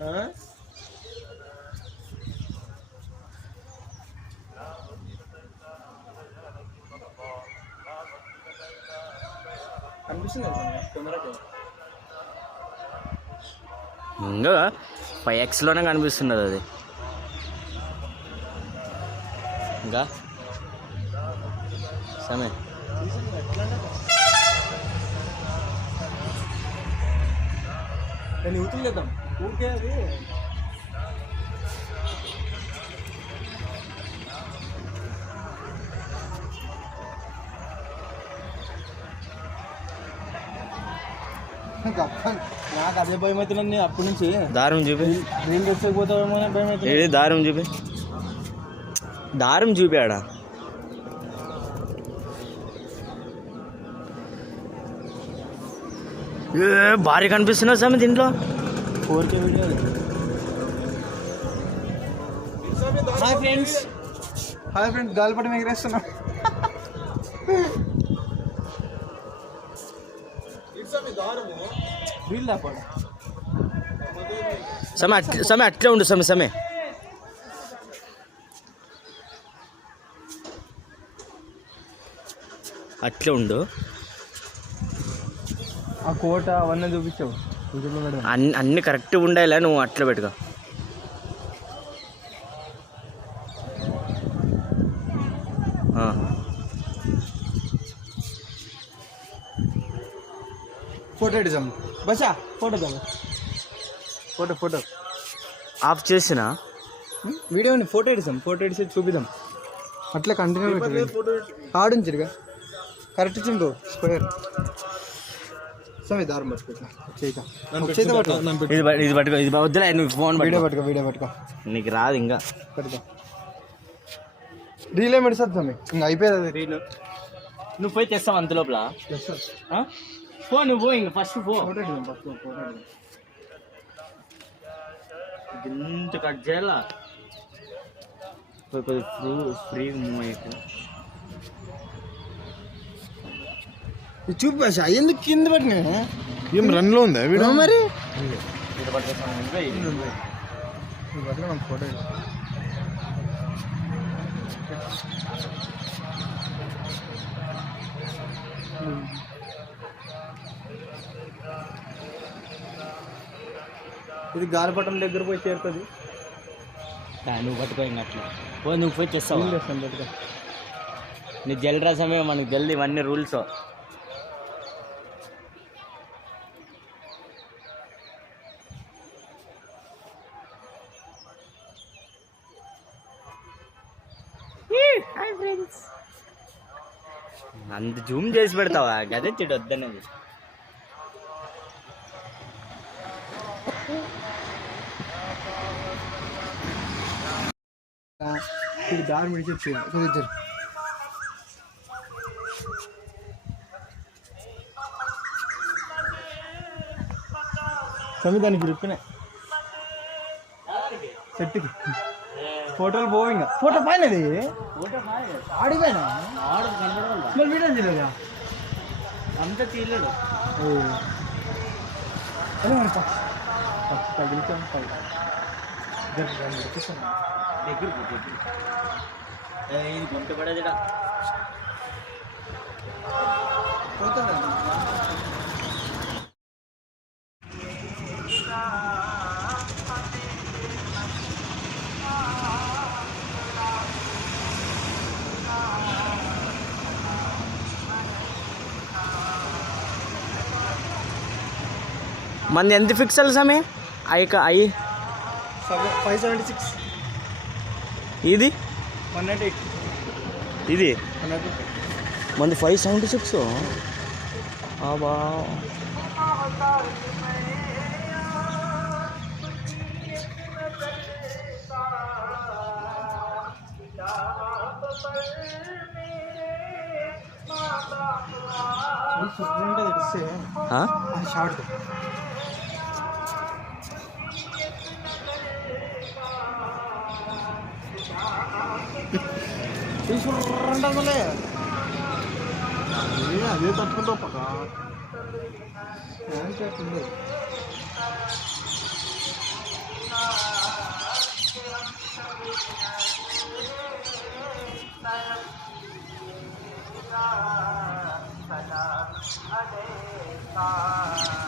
ఇంకా 5Xలోనే కనిపిస్తున్నది అది. ఇంకా సమయం ఊతులేద్దాం ఊరికే అది నాకు అదే భయం అవుతుంది అప్పటి నుంచి. దారం చూపి, నేను వచ్చేపోతామేమో భయం అవుతుంది. ఏది దారం చూపి, దారం చూపాడా? భారీ కనిపిస్తున్నా సార్ దీంట్లో. 4K video. హాయ్ ఫ్రెండ్స్, గాలిపటం ఎగిరేస్తున్నాం. సమే అట్లే ఉండు సమే. అట్లే ఉండు. ఆ కోట అవన్నీ చూపించావు. అన్ని కరెక్ట్గా ఉండాలి, నువ్వు అట్లా పెట్టుకో. ఫోటో ఎడిజాం బసా, ఫోటో ఆఫ్ చేసిన వీడియోని ఫోటో ఎడిసి చూపిద్దాం. అట్లా కంటిన్యూ ఆడుంచిరుగా కరెక్ట్ చింపు స్క్వేర్. దారం ఇది పట్టుకో, ఇది వద్దులే, నువ్వు ఫోన్ వీడియో పట్టుకో. నీకు రాదు ఇంకా. పట్టుకో. రీల్ ఏమి ఎడుస్తుంది ఇంకా అయిపోయేది అది రీల్. నువ్వు పోయి తెస్తావు అంత లోపల. పో నువ్వు పో, ఇంకా ఫస్ట్ పో. ఇంత కట్ చేయాలా? ఫ్రీ మూవ్ అయితే చూపి భాష ఎందుకు కింద పట్టినా? ఏం రన్ లో ఉందా వీడియో? మరి ఫోటో ఇది గాలిపటం దగ్గర పోయి చేరుతుంది. నువ్వు పట్టుకో ఇంకా అట్లా పో, నువ్వు పోయి చేస్తావు. నీ జలరసమే మనకు జల్ది, ఇవన్నీ రూల్స్. అంత జూమ్ చేసి పెడతావా? గదే చెడు వద్దనేది. దారి మిడిచి చూపించారు. దానికి రిప్పిన చెట్టుకి ఫోటోలు పోయింగా. ఫోటో పైనది ఆడిపోయినా మరి వీడియో చేయలేదా? అంతా తీయలేడు. తగిలిచాం దగ్గర ఇది గుంట పడేదిడా పోతుందా? మంది ఎంత పిక్సెల్ సమయ? 576. ఇది 198. ఇది మంది 576. బా షార్ట్ తీసుకుంటామలే. అదే తట్టుకుంటావు పక్క. सदा अरे